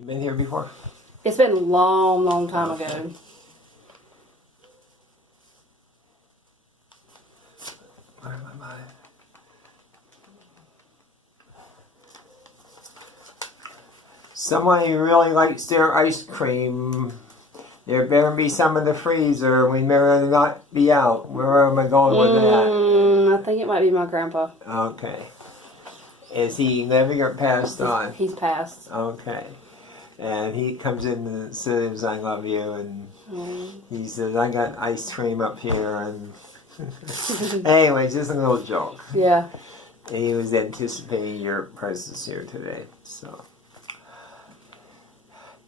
You been here before? It's been a long, long time ago. Where am I? Someone who really likes their ice cream. There better be some in the freezer. We better not be out. Where am I going with that? I think it might be my grandpa. Okay. Is he living or passed on? He's passed. Okay. And he comes in and says, I love you. And he says, I got ice cream up here. And anyway, just a little joke. Yeah. He was anticipating your presence here today. So.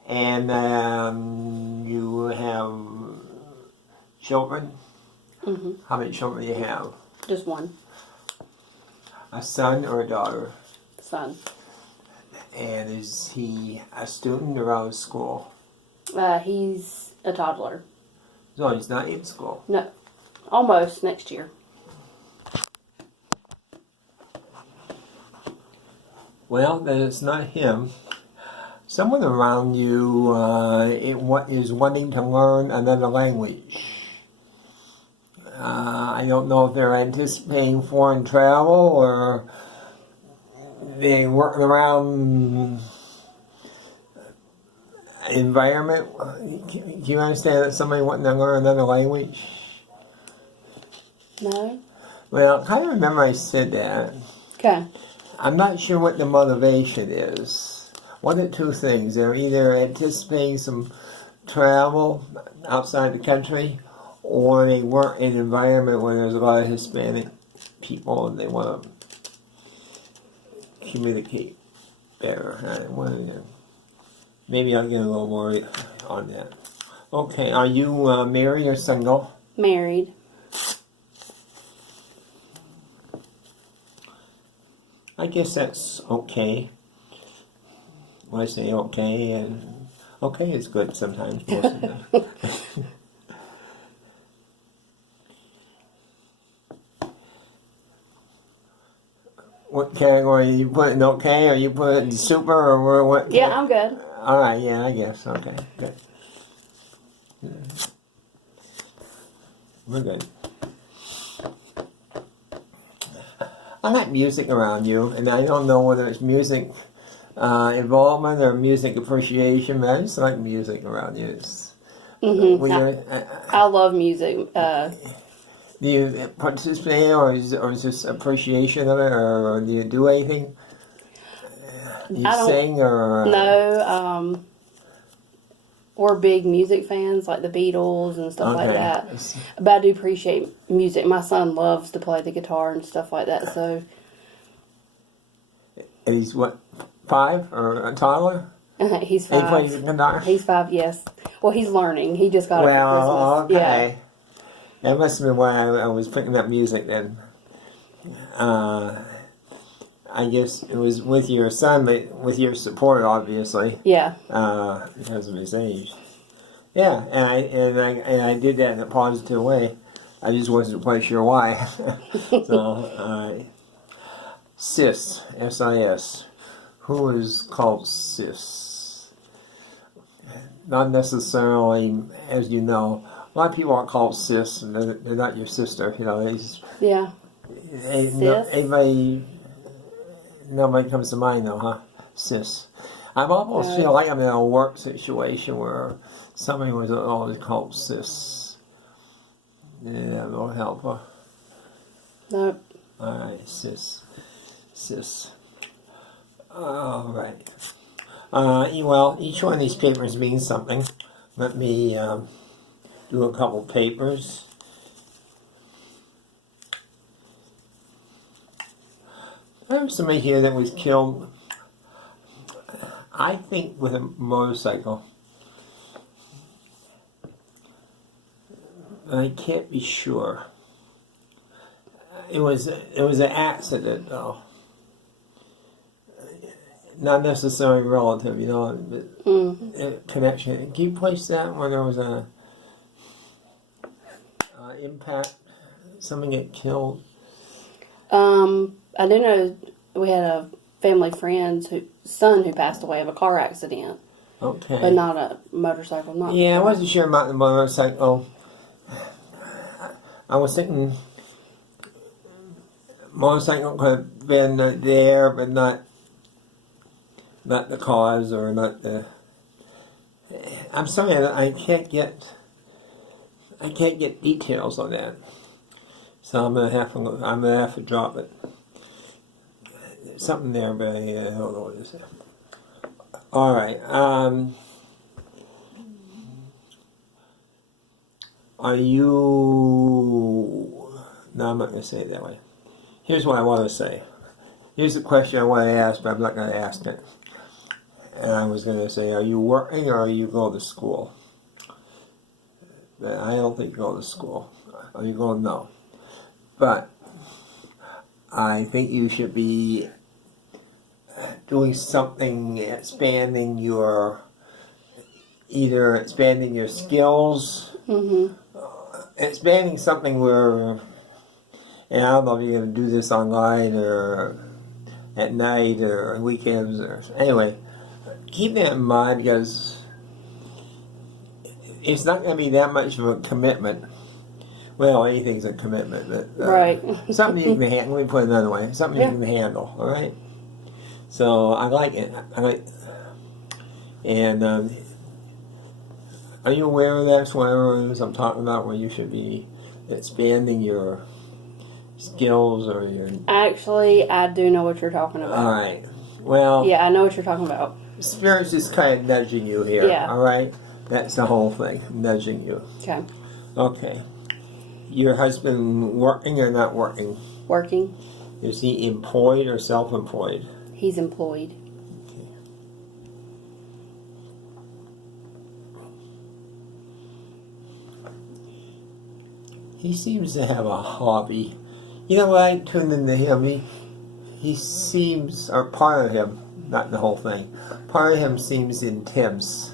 And you have children? Mm-hmm. How many children do you have? Just one. A son or a daughter? Son. And is he a student or out of school? He's a toddler. No, he's not in school. No. Almost next year. Well, then it's not him. Someone around you is wanting to learn another language. I don't know if they're anticipating foreign travel or they working around environment. Do you understand that somebody wanting to learn another language? No? Well, I kind of remember I said that. Okay. I'm not sure what the motivation is. One of two things. They're either anticipating some travel outside the country or they work in an environment where there's a lot of Hispanic people and they want to communicate better. Maybe I'll get a little more on that. Okay, are you married or single? Married. I guess that's okay. When I say okay, and okay is good sometimes, most of the time. What category are you putting okay? Are you putting super or what? Yeah, I'm good. Alright, yeah, I guess. Okay, good. We're good. I like music around you, and I don't know whether it's music involvement or music appreciation, but I just like music around you. I love music. Do you participate or is this appreciation of it, or do you do anything? Do you sing or? No, we're big music fans, like the Beatles and stuff like that. But I do appreciate music. My son loves to play the guitar and stuff like that, so. And he's what, 5 or a toddler? He's 5. He plays guitar? He's 5, yes. Well, he's learning. He just got it for Christmas. Okay. Yeah. That must have been why I was picking up music then. I guess it was with your son, but with your support, obviously. Yeah. Because of his age. Yeah, and I did that in a positive way. I just wasn't quite sure why. So, Sis, S-I-S. Who is called Sis? Not necessarily, as you know. A lot of people are called Sis, and they're not your sister. You know, Yeah. Nobody comes to mind though, huh? Sis. I almost feel like I'm in a work situation where somebody was always called Sis. Yeah, no help, huh? Nope. Alright, Sis. Alright. Well, each one of these papers means something. Let me do a couple papers. There's somebody here that was killed, I think, with a motorcycle. I can't be sure. It was an accident, though. Not necessarily relative, you know, but connection. Can you place that where there was a impact? Someone get killed? I do know we had a family friend's son who passed away of a car accident. Okay. but not a motorcycle. Not Yeah, I wasn't sure about the motorcycle. I was thinking motorcycle could have been there, but not the cause or not the. I'm sorry, I can't get details on that, so I'm gonna have to drop it. There's something there, but I don't know what it is. All right. Are you? No, I'm not going to say it that way. Here's what I want to say. Here's the question I want to ask, but I'm not going to ask it. And I was going to say, are you working or are you going to school? But I don't think you go to school. Are you going? No. But I think you should be doing something, expanding your skills, expanding something where, and I don't know if you're going to do this online or at night or weekends or anyway. Keep that in mind because it's not going to be that much of a commitment. Well, anything's a commitment, but right. something you can handle. Let me put it another way: something you can handle. All right. So I like it. And are you aware of that? Where I'm talking about, where you should be expanding your skills or your. Actually, I do know what you're talking about. All right. Well. Yeah, I know what you're talking about. Spirit's just kind of nudging you here. Yeah. All right. That's the whole thing, nudging you. Okay. Okay. Your husband working or not working? Working. Is he employed or self-employed? He's employed. Okay. He seems to have a hobby. You know what? I tuned into him. He seems, or part of him, not the whole thing, part of him seems intense.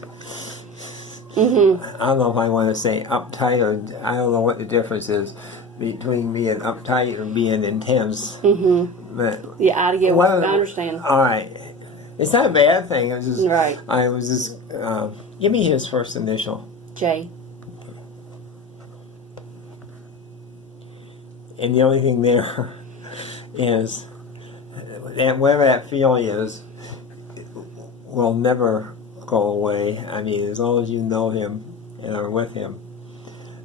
I don't know if I want to say uptight or I don't know what the difference is between being uptight and being intense. But yeah, I get what I understand. All right, it's not a bad thing. It was just right. I was just give me his first initial. J. And the only thing there is that whatever that feeling is, it will never go away. I mean, as long as you know him and are with him,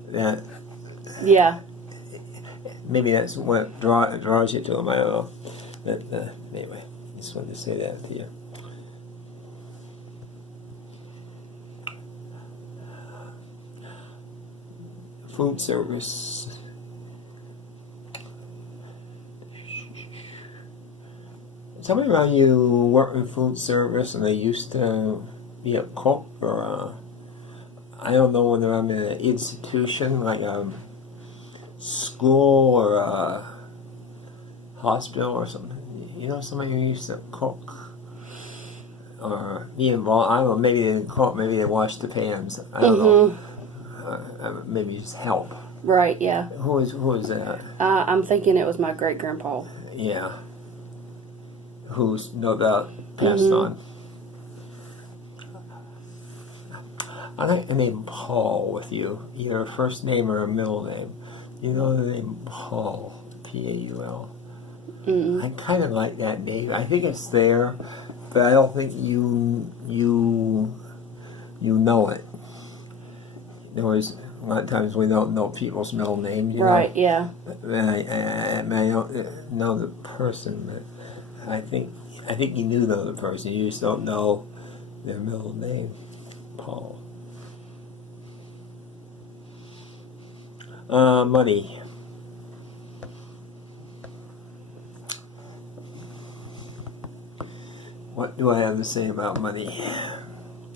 that maybe that's what draws you to him. I don't know. But anyway, just wanted to say that to you. Food service. Somebody around you work in food service and they used to be a cook or I don't know whether I'm in an institution like a school or a hospital or something. You know, somebody who used to cook or be involved. I don't know, maybe they didn't cook, maybe they washed the pans. I don't know. Maybe just help. Right, yeah. Who is that? I'm thinking it was my great-grandpa. Yeah. Who's no doubt passed on. I like the name Paul with you, either a first name or a middle name. You know the name Paul, Paul. I kind of like that name. I think it's there, but I don't think you know it. In other words, a lot of times we don't know people's middle names. You right, know? yeah. And I don't know the person, but I think you do know the person. You just don't know their middle name, Paul. Money. What do I have to say about money?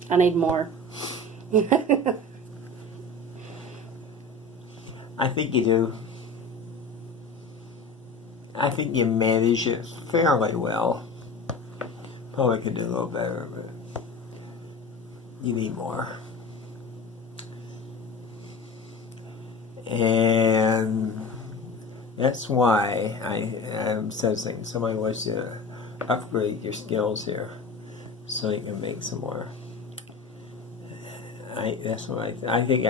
I need more. I think you do. I think you manage it fairly well. Probably could do a little better, but you need more. And that's why I'm sensing somebody wants to upgrade your skills here so you can make some more. That's what I think.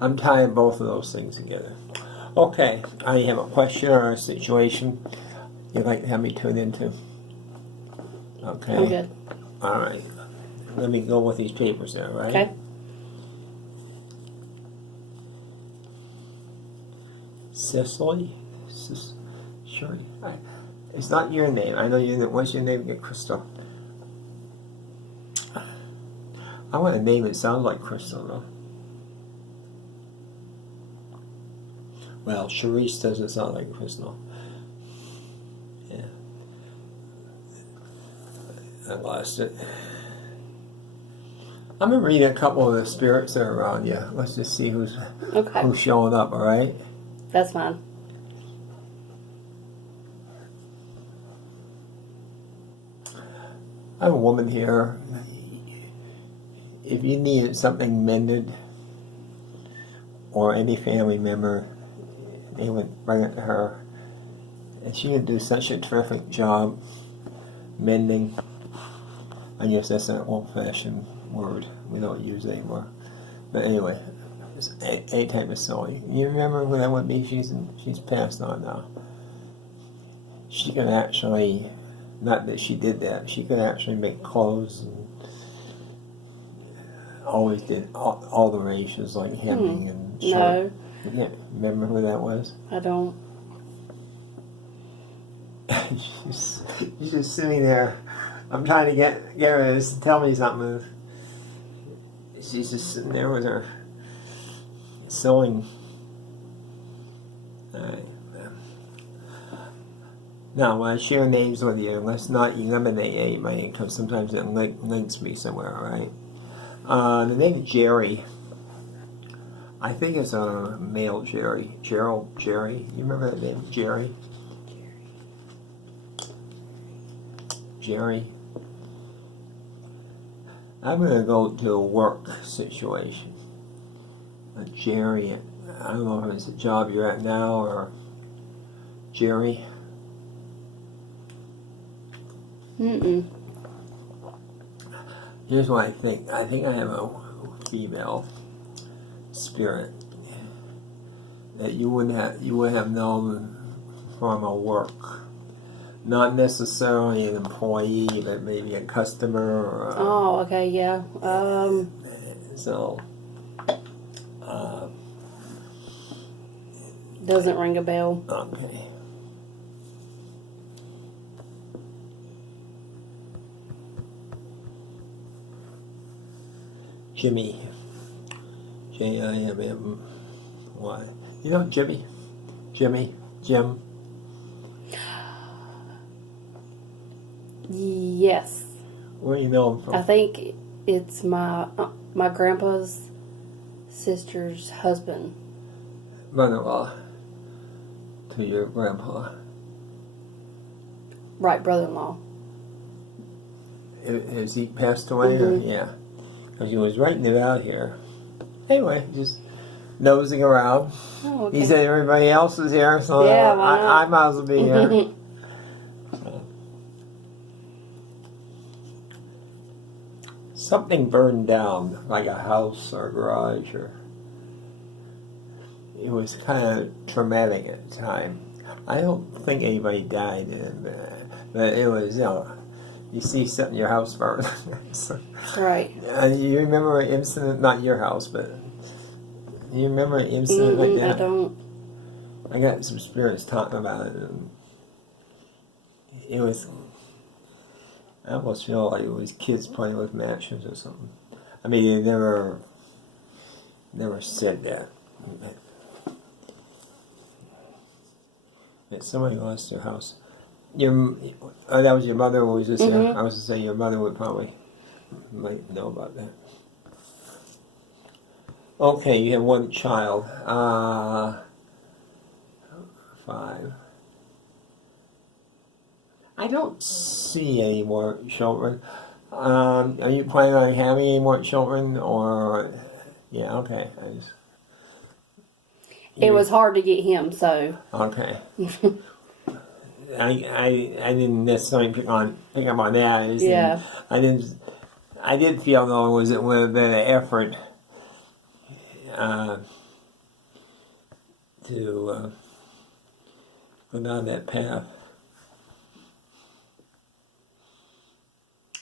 I'm tying both of those things together. Okay, I have a question or a situation you'd like to have me tune into. Okay. I'm good. All right. Let me go with these papers there, right? Okay. Cicely? Sure. It's not your name. I know your name. What's your name again, Crystal? I want a name that sounds like Crystal, though. Well, Charisse doesn't sound like Crystal. Yeah. I lost it. I'm going to read a couple of the spirits that are around you. Let's just see who's showing up, all right? That's fine. I have a woman here. If you needed something mended, or any family member, they would bring it to her. And she would do such a terrific job mending. I guess that's an old-fashioned word we don't use anymore. But anyway, it's a type of sewing. You remember who that would be? She's passed on now. She could actually, not that she did that, she could actually make clothes and always did all the races like hemming and No. Yeah, remember who that was? I don't. she's just sitting there. I'm trying to get her to tell me something. She's just sitting there with her sewing. Alright. Now, when I share names with you, let's not eliminate anybody, because sometimes it links me somewhere, alright? The name Jerry, I think it's a male Jerry. Jerry. You remember that name? Jerry? Jerry. I'm going to go to a work situation. Jerry, I don't know if it's a job you're at now or Jerry. Mm-mm. Here's what I think. I think I have a female spirit that you would have known from a work. Not necessarily an employee, but maybe a customer or Oh, okay, yeah. so Doesn't ring a bell. okay. Jimmy. J-I-M-M-Y. You know Jimmy? Jim? Yes. Where do you know him from? I think it's my grandpa's sister's husband. Brother-in-law to your grandpa. Right, brother-in-law. Has he passed away? Or? Yeah. Because he was writing it out here. Anyway, just nosing around. Oh, okay. He said everybody else is here, so Yeah, why not? I might as well be here. Something burned down, like a house or a garage, or it was kind of traumatic at the time. I don't think anybody died in it, but it was, you see something in your house burn. Right. You remember an incident, not your house, but you remember an incident like that? I don't. I got some spirits talking about it, and it was, I almost feel like it was kids playing with matches or something. I mean, they never said that. That somebody lost their house. That was your mother, or was this I was going to say your mother might know about that. Okay, you have one child. 5. I don't see any more children. Are you planning on having any more children, or yeah? Okay, It was hard to get him, so. Okay. I didn't necessarily pick up on that. Yeah. I did feel though it would have been an effort to go down that path.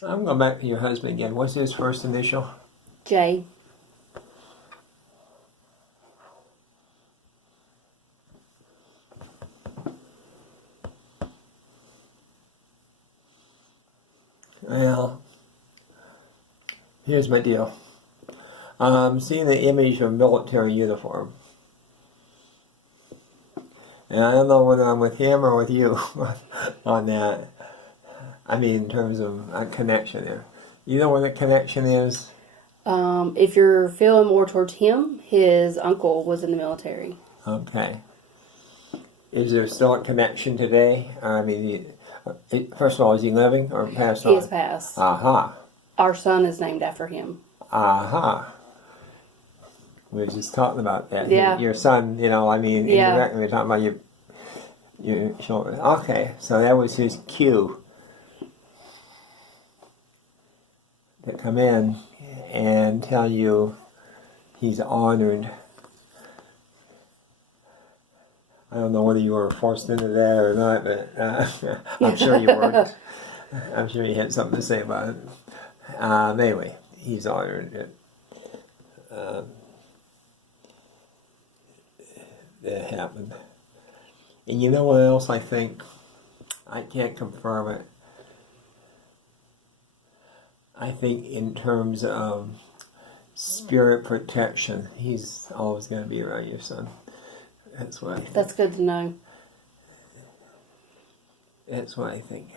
I'm going back to your husband again. What's his first initial? J. Well, here's my deal. Seeing the image of military uniform. And I don't know whether I'm with him or with you on that. I mean, in terms of a connection there. You know what the connection is? If you're feeling more towards him, his uncle was in the military. Okay. Is there still a connection today? I mean, first of all, is he living or passed on? He has passed. Aha. Our son is named after him. Aha. We were just talking about that. Yeah. Your son, you know, I mean, Yeah. indirectly we were talking about your children. Okay, so that was his cue to come in and tell you he's honored. I don't know whether you were forced into that or not, but I'm sure you weren't. I'm sure you had something to say about it. Anyway, he's honored that happened. And you know what else I think? I can't confirm it. I think in terms of spirit protection, he's always going to be around your son. That's what I think. That's good to know. That's what I think.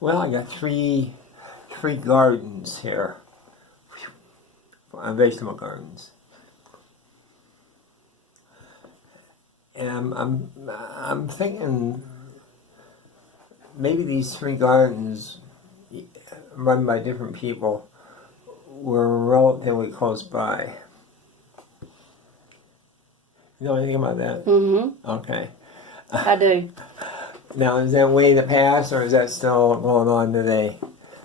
Well, I got three gardens here, vegetable gardens, and I'm thinking maybe these three gardens, run by different people, were relatively close by. You know anything about that? Mm-hmm. Okay. I do. Now, is that way in the past, or is that still going on today?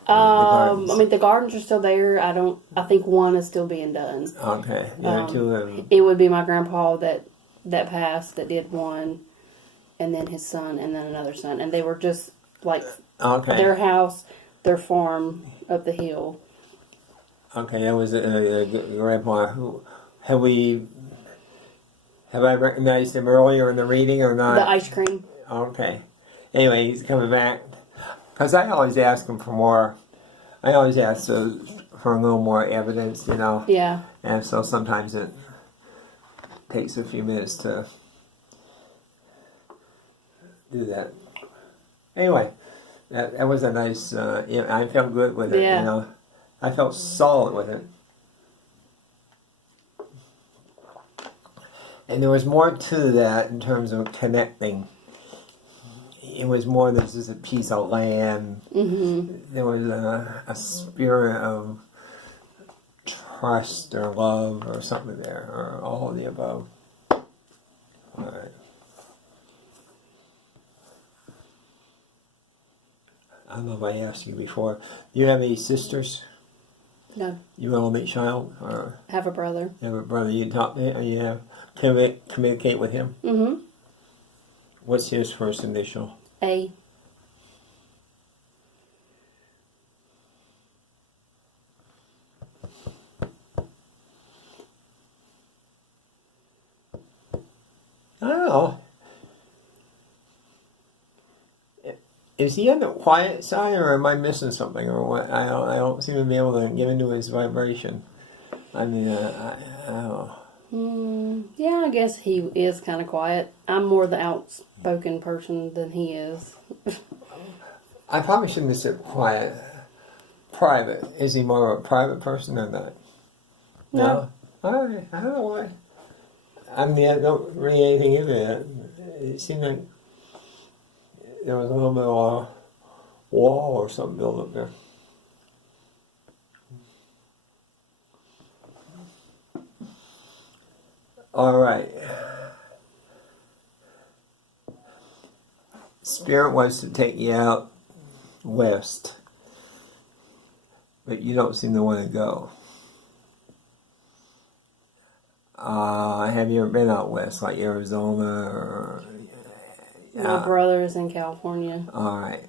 I mean, the gardens are still there. I think one is still being done. Okay. The other two of them. It would be my grandpa that passed, that did one, and then his son, and then another son. And they were just like Okay. their house, their farm up the hill. Okay, that was a grandpa. Have I recognized him earlier in the reading or not? The ice cream. Okay. Anyway, he's coming back. Because I always ask him for more. I always ask for a little more evidence, you know. Yeah. And so sometimes it takes a few minutes to do that. Anyway, that was a nice, I felt good with it, Yeah. you know. I felt solid with it. And there was more to that in terms of connecting. It was more than just a piece of land. Mm-hmm. There was a spirit of trust or love or something there, or all of the above. All right. I don't know if I asked you before. Do you have any sisters? No. You only child, or I have a brother. you have a brother? You talk to him? You have communicate with him? Mm-hmm. What's his first initial? A. I don't know. Is he on the quiet side, or am I missing something, or what? I don't seem to be able to get into his vibration. I mean, I don't know. Yeah, I guess he is kind of quiet. I'm more the outspoken person than he is. I probably shouldn't have said quiet. Private. Is he more of a private person or not? No. All right. I don't know why. I mean, I don't read anything into that. It seemed like there was a little bit of a wall or something built up there. All right. Spirit wants to take you out west, but you don't seem to want to go. Have you ever been out west, like Arizona or? My brother's in California. All right.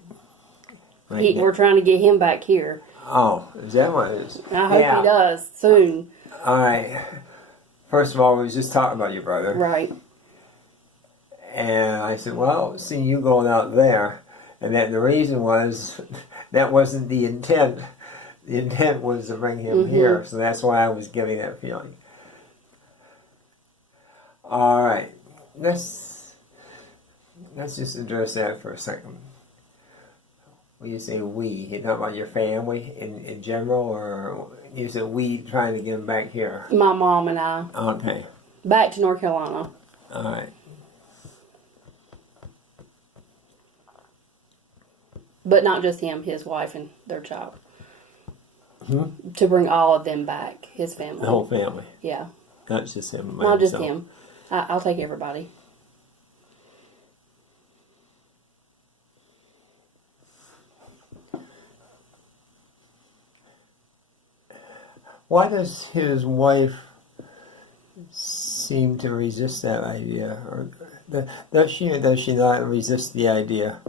We're trying to get him back here. Oh, is that what it is? I hope he does soon. All right. First of all, we was just talking about your brother. Right. And I said, well, see you going out there. And that the reason was that wasn't the intent. The intent was to bring him here. So that's why I was giving that feeling. All right. Let's just address that for a second. When you say we, you talking about your family in general, or you said we trying to get him back here? My mom and I. Okay. Back to North Carolina. All right. But not just him, his wife and their child. To bring all of them back, his family. The whole family. Yeah. Not just him. Not just him. I'll take everybody. Why does his wife seem to resist that idea? Or does she or does she not resist the idea?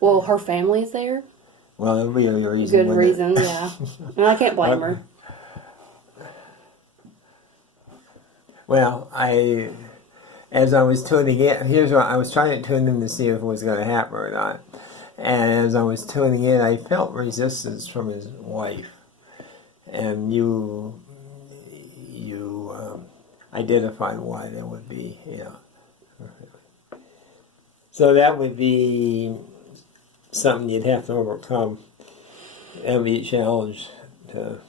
Well, her family's there. Well, that would be a reason. Good reason, yeah. And I can't blame her. Well, as I was tuning in, here's what I was trying to tune in to see if it was going to happen or not. And as I was tuning in, I felt resistance from his wife. And you identified why that would be, So that would be something you'd have to overcome. That would be a challenge to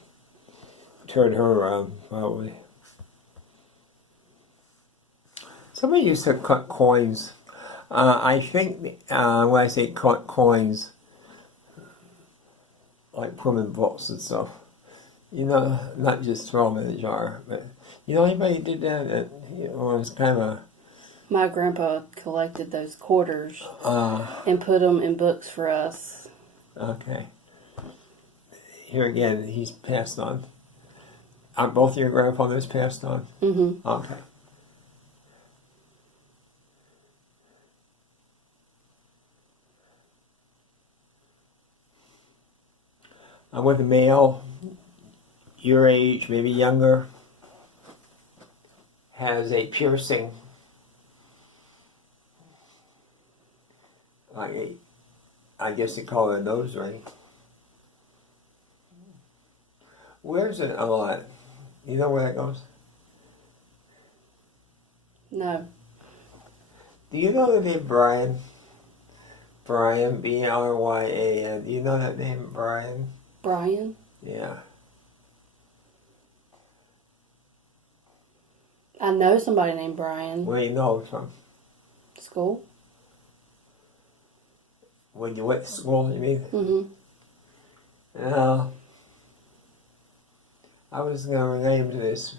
turn her around, probably. Somebody used to cut coins. I think when I say cut coins, like put them in books and stuff. Not just throw them in a jar, but anybody did that? It was kind of. My grandpa collected those quarters and put them in books for us. Okay. Here again, he's passed on. Are both your grandfathers passed on? Mm-hmm. Okay. I'm with a male, your age, maybe younger, has a piercing, I guess you call it a nose ring. Where's it a lot? You know where that goes? No. Do you know the name Brian? Brian, B-R-Y-A-N. Do you know that name, Brian? Brian? Yeah. I know somebody named Brian. Where you know him from? School? When you went to school, you mean? Mm-hmm. I was going to relate him to this.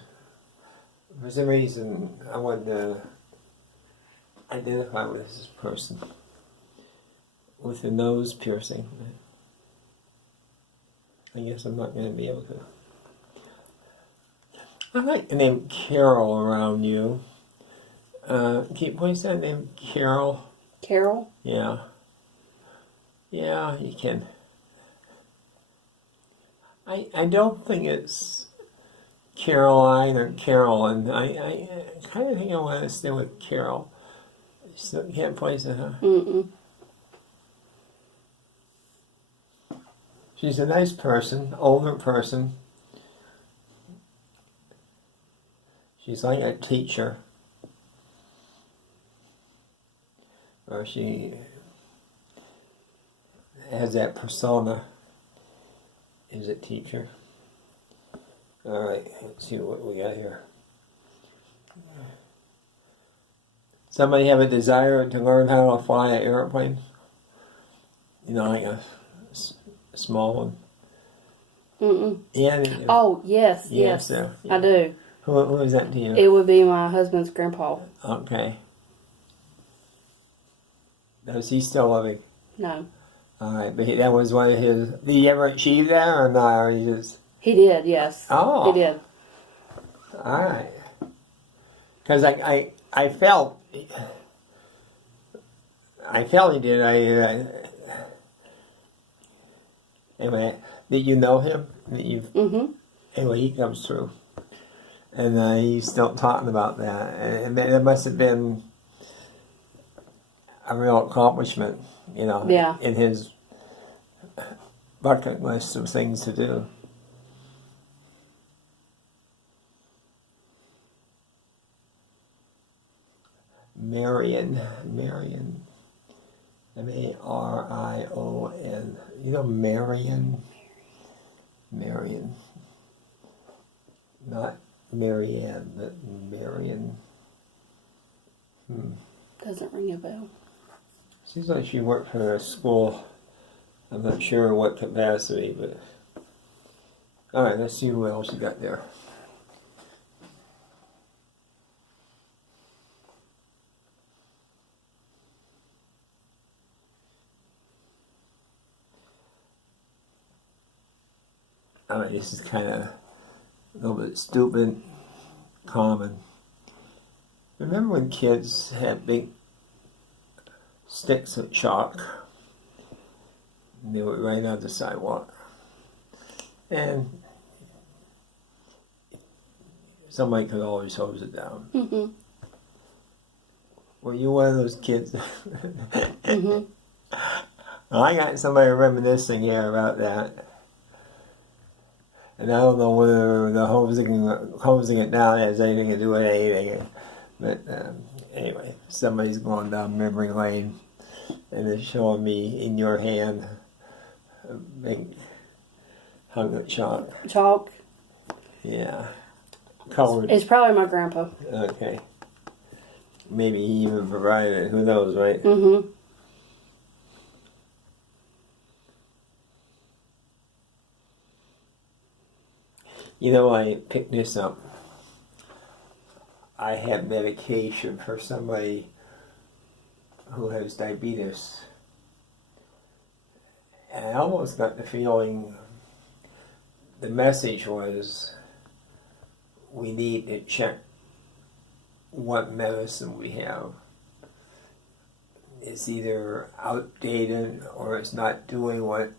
For some reason, I wanted to identify with this person with the nose piercing. I guess I'm not going to be able to. I like the name Carol around you. Can you place that name Carol? Carol? Yeah. Yeah, you can. I don't think it's Caroline or Carolyn. I kind of think I want to stay with Carol. So you can't place it, huh? Mm-mm. She's a nice person, older person. She's like a teacher. Or she has that persona as a teacher. Alright, let's see what we got here. Somebody have a desire to learn how to fly an airplane? Like a small one? Mm-mm. Yeah. Oh, yes. Yeah. I do. Who is that to you? It would be my husband's grandpa. Okay. Is he still living? No. All right, but that was one of his. Did he ever achieve that or not? Or he just. He did, yes. Oh. He did. All right. Because I felt he did. Anyway, did you know him? Mm-hmm. Anyway, he comes through, and he's still talking about that, and it must have been a real accomplishment, Yeah. in his bucket list of things to do. Marion, Marion, Marion. You know Marion? Marion. Not Marianne, but Marion. Doesn't ring a bell. Seems like she worked for a school. I'm not sure what capacity, but... Alright, let's see who else you got there. Alright, this is kind of a little bit stupid, common. Remember when kids had big sticks of chalk? And they would write on the sidewalk. And somebody could always hose it down. Mm-hmm. Were you one of those kids? Mm-hmm. Well, I got somebody reminiscing here about that. And I don't know whether the hosing it down has anything to do with anything. But anyway, somebody's going down memory lane and it's showing me in your hand a big hunk of chalk. Chalk. Yeah. Colored. It's probably my grandpa. Okay. Maybe he even provided it. Who knows, right? Mm-hmm. You know, I picked this up. I have medication for somebody who has diabetes. And I almost got the feeling the message was we need to check what medicine we have. It's either outdated or it's not doing what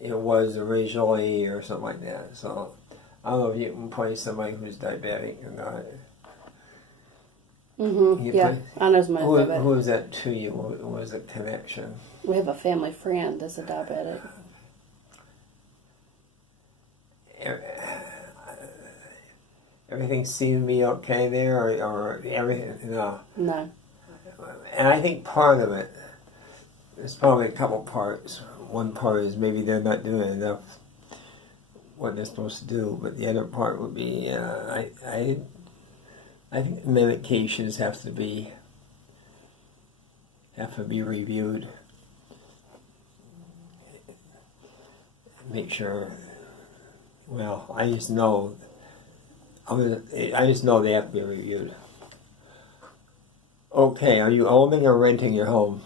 it was originally or something like that. So I don't know if you can place somebody who's diabetic or not. Mm-hmm. Yeah, I know somebody that's diabetic. Who is that to you? What was the connection? We have a family friend that's a diabetic. Everything seemed to be okay there, or everything? No. No. And I think part of it, there's probably a couple parts. One part is maybe they're not doing enough what they're supposed to do, but the other part would be I think medications have to be reviewed. Make sure. Well, I just know they have to be reviewed. Okay, are you owning or renting your home?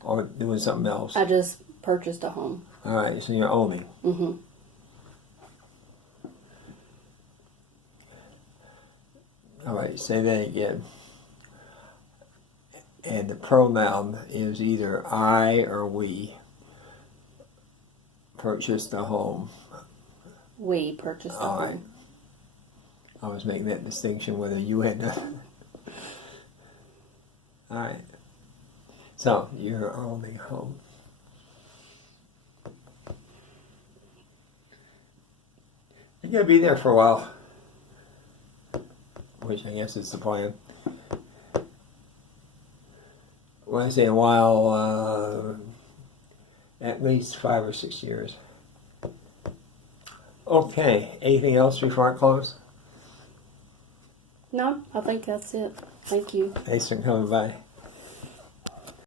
Or doing something else? I just purchased a home. Alright, so you're owning. Mm-hmm. Alright, say that again. And the pronoun is either I or we purchased a home. We purchased a Alright. home. I was making that distinction whether you had done. Alright. So, you're owning a home. You're going to be there for a while. Which I guess is the plan. When I say a while, at least 5 or 6 years. Okay, anything else before I close? No, I think that's it. Thank you. Thanks for coming by.